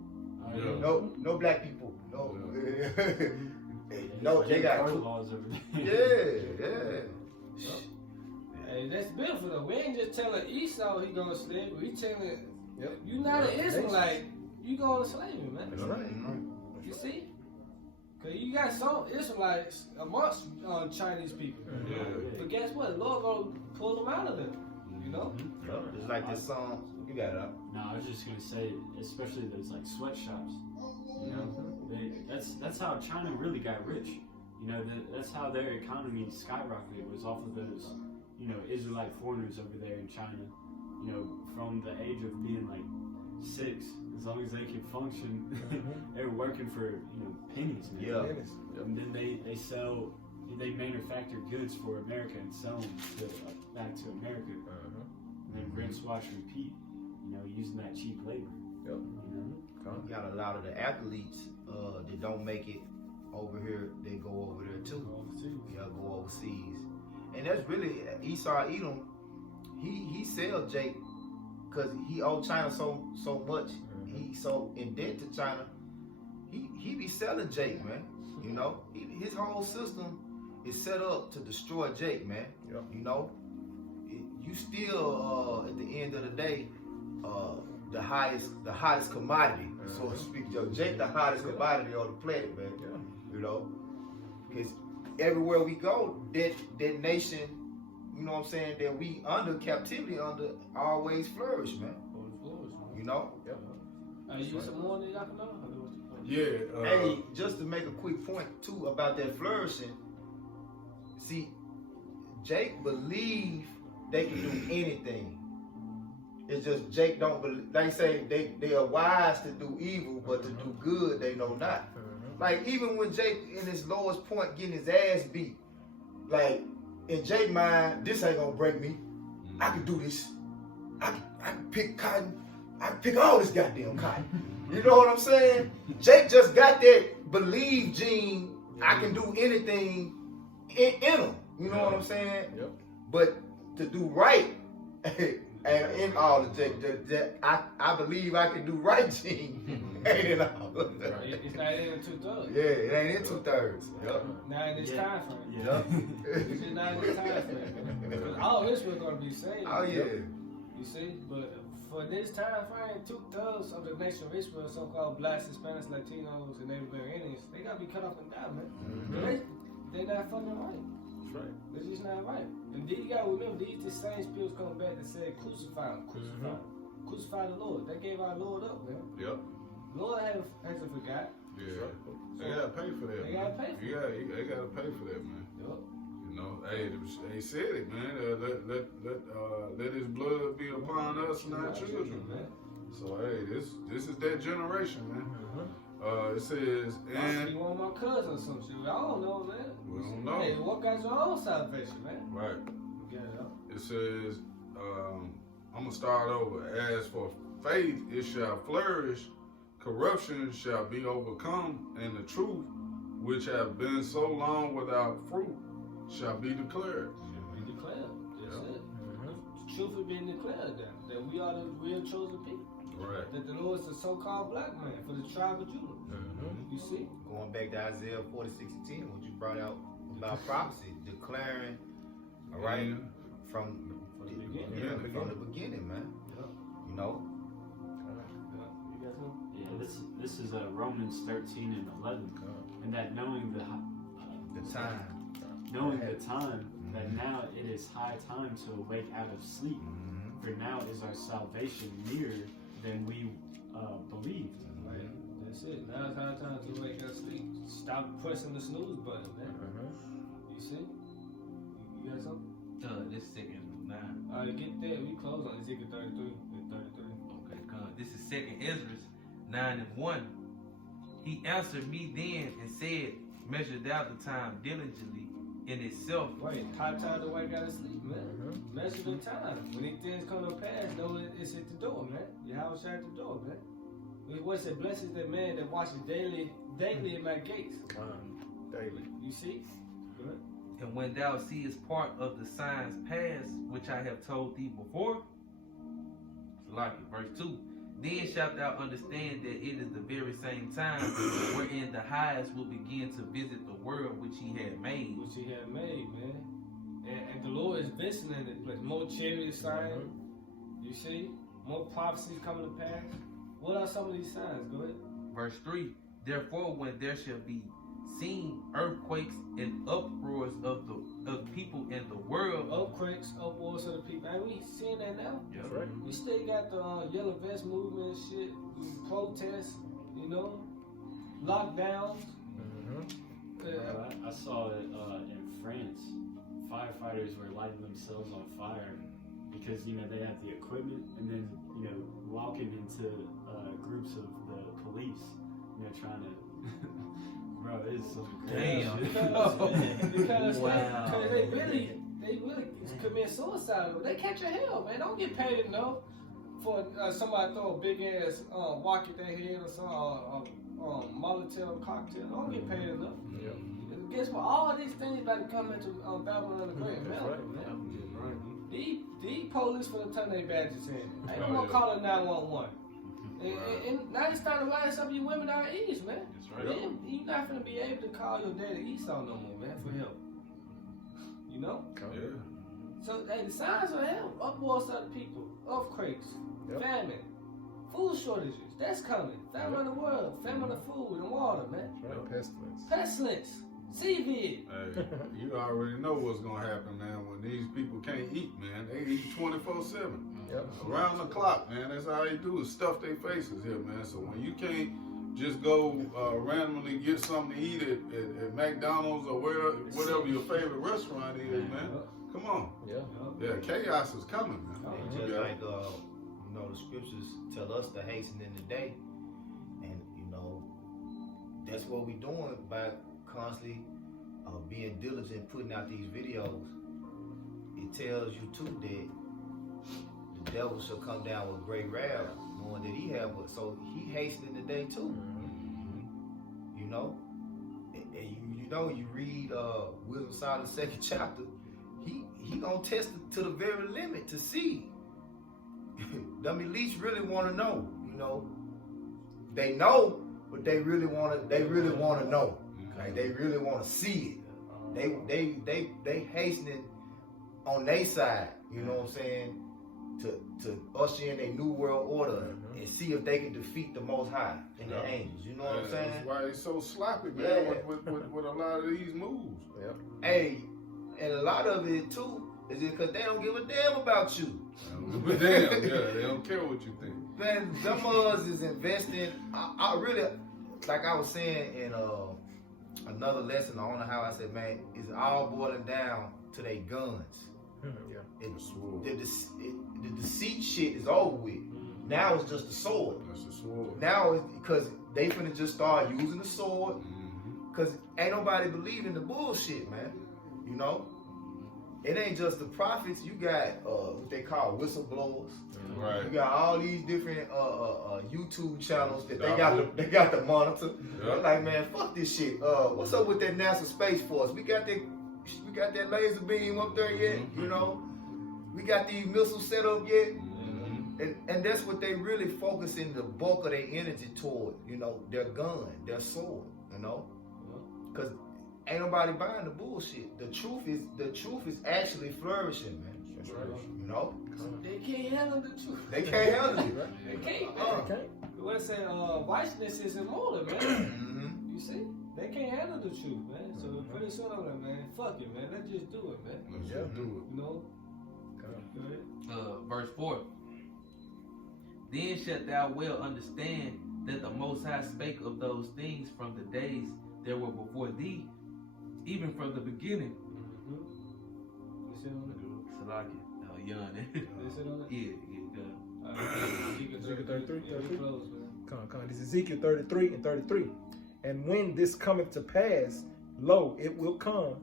Yeah. No black people. No. It's No, like they got car two. laws over there. Yeah. Hey, that's beautiful though. We ain't just telling Esau he gonna slave, but we telling Yep. you not an Israelite, you gonna slave him, man. That's right. You see? Cause you got some Israelites amongst Chinese people. Yeah. But guess what? The Lord gonna pull them out of them. You know? It's like this song. You got it up. No, I was just gonna say, especially those like sweatshops. You know, that's how China really got rich. You know, that's how their economy skyrocketed, was off of those, you know, Israelite foreigners over there in China. You know, from the age of being like 6, as long as they could function, they were working for, you know, pennies, man. Yeah. And then they manufacture goods for America and sell them back to America. And then rinse, wash, repeat. You know, using that cheap labor. Yep. You know? You got a lot of the athletes that don't make it over here. They go over there too. Yeah, go overseas. And that's really Esau Edom. He sell Jake because he owed China so much. He so in debt to China. He be selling Jake, man. You know, his whole system is set up to destroy Jake, man. Yep. You know, you still at the end of the day, the hottest commodity, so to speak. Jake, the hottest commodity on the planet, man. Yeah. You know, because everywhere we go, that nation, you know what I'm saying, that we under captivity under always flourish, man. You know. Yep. You some more than y'all can know? Yeah. Hey, just to make a quick point too about that flourishing. See, Jake believe they can do anything. It's just Jake don't believe. They say they are wise to do evil, but to do good they know not. Like even when Jake in his lowest point getting his ass beat, like in Jake's mind, this ain't gonna break me. I can do this. I can pick cotton. I can pick all this goddamn cotton. You know what I'm saying? Jake just got that believe gene. I can do anything in him. You know what I'm saying? Yep. But to do right, and in all of Jake, I believe I can do right gene. Ain't it all? It's not in 2/3. Yeah, it ain't in 2/3. Yep. Not in this time frame. Yep. It's just not in this time frame. Because all this we're gonna be saved. Oh yeah. You see, but for this time frame, 2/3 of the nation of Israel, so-called blacks, Hispanics, Latinos, and Native Americans, they gotta be cut off and die, man. They're not fucking right. That's right. It's just not right. And then you gotta remember, these the same spirits coming back that said, crucify him, crucify him. Crucify the Lord. They gave our Lord up, man. Yep. Lord hasn't forgot. Yeah. They gotta pay for that. They man. gotta pay for Yeah, they gotta pay for that, man. Yup. You know, hey, they said it, man. Let His blood be upon us and our children, man. So hey, this is that generation, man. It says, And and you want my cousin or some shit. I don't know, man. we don't know. Hey, work out your own salvation, man. Right. Get it up. It says, I'm gonna start over. As for faith, it shall flourish. Corruption shall be overcome, and the truth, which have been so long without fruit, shall be declared. Be declared. That's Yeah. it. The truth is being declared that we are the real chosen people. Right. That the Lord is the so-called black man for the tribe of Judah. You see? Going back to Isaiah 46:10, what you brought out about prophecy, declaring, all right, Yeah. from the beginning. from the beginning, man. You know. You got some? Yeah, this is Romans 13 and 11, and that knowing the time. that now it is high time to awake out of sleep, for now is our salvation nearer than we believed. Right. That's it. Now it's high time to wake up sleep. Stop pressing the snooze button, man. You see? You got something? This second 9. Alright, get there. We close on Ezekiel 33 and 33. Okay, this is second Ezra 9 and 1. He answered me then and said, measured out the time diligently in itself. Right, high time the white gotta sleep, man. Measure the time. When these things come to pass, know it's at the door, man. Yahawashi at the door, man. What's it? Blessed is that man that watches daily at my gates. Daily. You see? Good. And when thou seest part of the signs past, which I have told thee before, like it, verse 2, then shalt thou understand that it is the very same time wherein the highest will begin to visit the world which he had made. Which he had made, man. And the Lord is visiting in this place. More chariots signs. You see? More prophecies coming to pass. What are some of these signs? Go ahead. Verse 3, therefore when there shall be seen earthquakes and uproars of people in the world. Earthquakes, uproars of the people. And we seeing that now. That's right. We still got the yellow vest movement and shit, protests, you know, lockdowns. I saw it in France. Firefighters were lighting themselves on fire because they have the equipment, and then walking into groups of the police, trying to. Bro, it's so crazy. Damn. Because they really commit suicide. They catch a hell, man. Don't get paid enough for somebody throw a big ass walk at their head or some Molotov cocktail. Don't get paid enough. Yeah. Guess what? All these things about to come into Babylon the Great. That's Man. right, man. These police for the turn their badges in. Ain't Oh, no yeah. calling 911. And now it's starting to rise some of you women out east, man. That's right. You're not gonna be able to call your daddy Esau no more, man, for help. You know? Yeah. So hey, the signs of hell, uproars of the people, earthquakes, famine, food shortages, that's coming. Famine of the world, famine of food and water, man. That's right. Pestilence. Pestilence, seaweed. Hey, you already know what's gonna happen, man. When these people can't eat, man, they eat 24/7. Yep. Around the clock, man. That's all they do is stuff their faces here, man. So when you can't just go randomly get something to eat at McDonald's or whatever your favorite restaurant is, man. Come on. Yeah, chaos is coming, man. And just like the scriptures tell us to hasten in the day, and that's what we're doing by constantly being diligent, putting out these videos. It tells you too that the devil shall come down with great wrath, knowing that he have what. So he hastening the day too. And you read Wisdom Side, the 2nd chapter. He gonna test it to the very limit to see. Them elites really want to know. They know, but they really want to know. Like they really want to see it. They hastening on their side. You know what I'm saying? To usher in a new world order and see if they can defeat the Most High and the angels. You know what I'm saying? That's why it's so sloppy, man, with a lot of these moves. Hey, and a lot of it too is because they don't give a damn about you. But damn, they don't care what you think. Man, them us is investing. I really, like I was saying in another lesson, I don't know how I said, man, it's all boiling down to their guns. The deceit shit is over with. Now it's just the sword. That's the sword. Now it's because they finna just start using the sword. Because ain't nobody believing the bullshit, man. It ain't just the prophets. You got what they call whistleblowers. Right. You got all these different YouTube channels that they got the monitor. They're like, man, fuck this shit. What's up with that NASA Space Force? We got that laser beam up there yet? We got these missiles set up yet? And that's what they really focusing the bulk of their energy toward. Their gun, their sword. Because ain't nobody buying the bullshit. The truth is actually flourishing, man. That's right. They can't handle the truth. They can't handle it, right? They can't, man. What I say, righteousness is immortal, man. You see? They can't handle the truth, man. So pretty soon I'm like, man, fuck it, man. Let's just do it, man. Let's just do it. Go ahead. Verse 4. Then shalt thou well understand that the Most High spake of those things from the days that were before thee, even from the beginning. You sit on it? Salaki. Yawning. You sit on it? Yeah, good. Ezekiel 33. Close, man. Come on. This is Ezekiel 33 and 33. And when this cometh to pass, lo, it will come,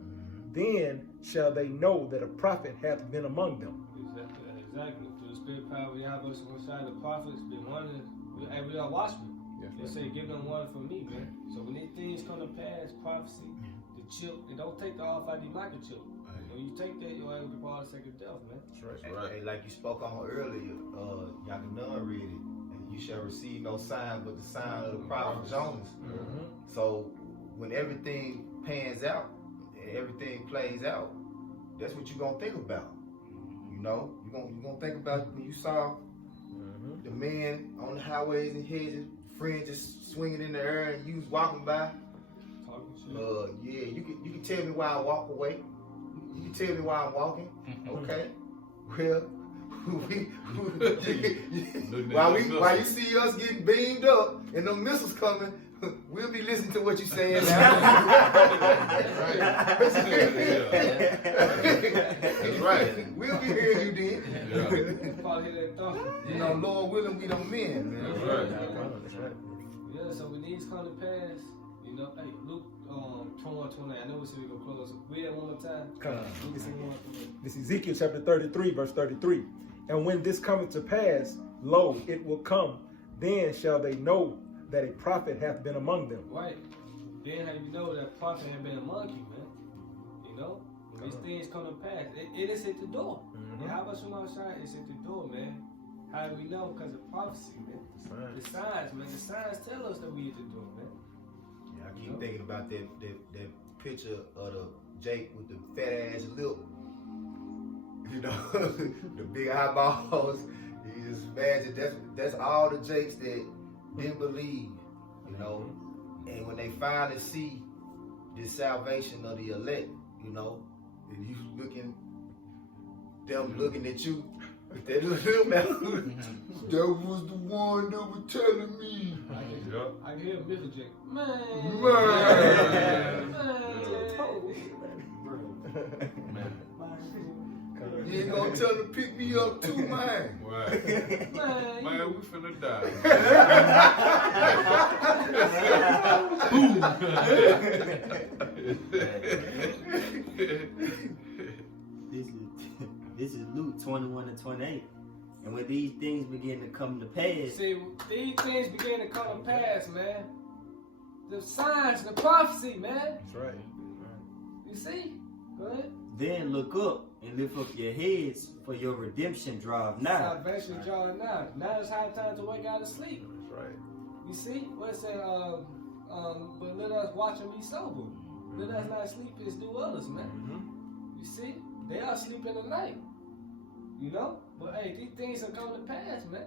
then shall they know that a prophet hath been among them. Exactly. Through the spirit power of Yahawashi inside the prophets, been warning, and we are watchmen. They say, give them warning from me, man. So when these things come to pass, prophecy, the chip, and don't take the alpha D microchip. When you take that, you'll have to be the second death, man. That's And, right. and like you spoke on earlier, Yahawashi read it, and you shall receive no sign but the sign of the prophet Jonas. So when everything pans out, and everything plays out, that's what you're gonna think about. You know, you're gonna think about when you saw the men on the highways and hedges, friends just swinging in the air, and you was walking by. Yeah, you can tell me why I walk away. You can tell me why I'm walking. Okay. Well, while you see us getting beamed up and them missiles coming, we'll be listening to what you're saying now. That's right. We'll be hearing you then. Probably hear that thought. You know, Lord willing, we them men, man. That's right. Yeah, so when these come to pass, you know, hey, Luke 21:29. I know we said we go close. Read that one more time. Come on. Luke 21:29. This is Ezekiel chapter 33, verse 33. And when this cometh to pass, lo, it will come, then shall they know that a prophet hath been among them. Right. Then how you know that prophet had been among you, man? You know? When these things come to pass. It is at the door. And how about you outside? It's at the door, man. How do we know? Because of prophecy, man. The signs, man. The signs tell us that we at the door, man. Yeah, I keep thinking about that picture of the Jake with the fat ass lip. You know, the big eyeballs. You just imagine that's all the Jakes that didn't believe, you know. And when they finally see the salvation of the elect, you know, and you looking at you with that little mouth. That was the one that was telling me. I can hear Mr. Jake. Man. You ain't gonna tell them to pick me up too, man. Right. Man, we finna die. This is Luke 21 and 28. And when these things begin to come to pass, See, these things begin to come to pass, man. The signs, the prophecy, man. That's right. You see? Go ahead. then look up and lift up your heads, for your redemption draweth nigh. Salvation drawing nigh. Now it's high time to wake out of sleep. That's right. You see? What it said, but let us watch and be sober. Let us not sleep as do others, man. You see? They are sleeping at night. You know? But hey, these things are coming to pass, man.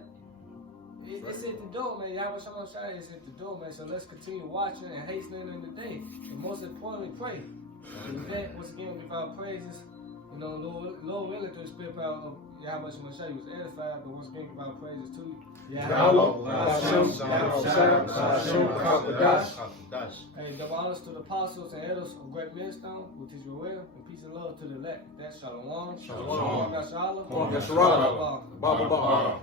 It's at the door, man. Yahawashi is at the door, man. So let's continue watching and hastening in the day. And most importantly, pray. And that, once again, with our praises, you know, Lord willing, through the spirit power of Yahawashi was edified, but once again, with our praises too. Hey, double honors to the apostles and elders of Great Millstone, who teach you well, and peace and love to the elect. That's Shalom. Shalom. Shalom. Shalom. Baba.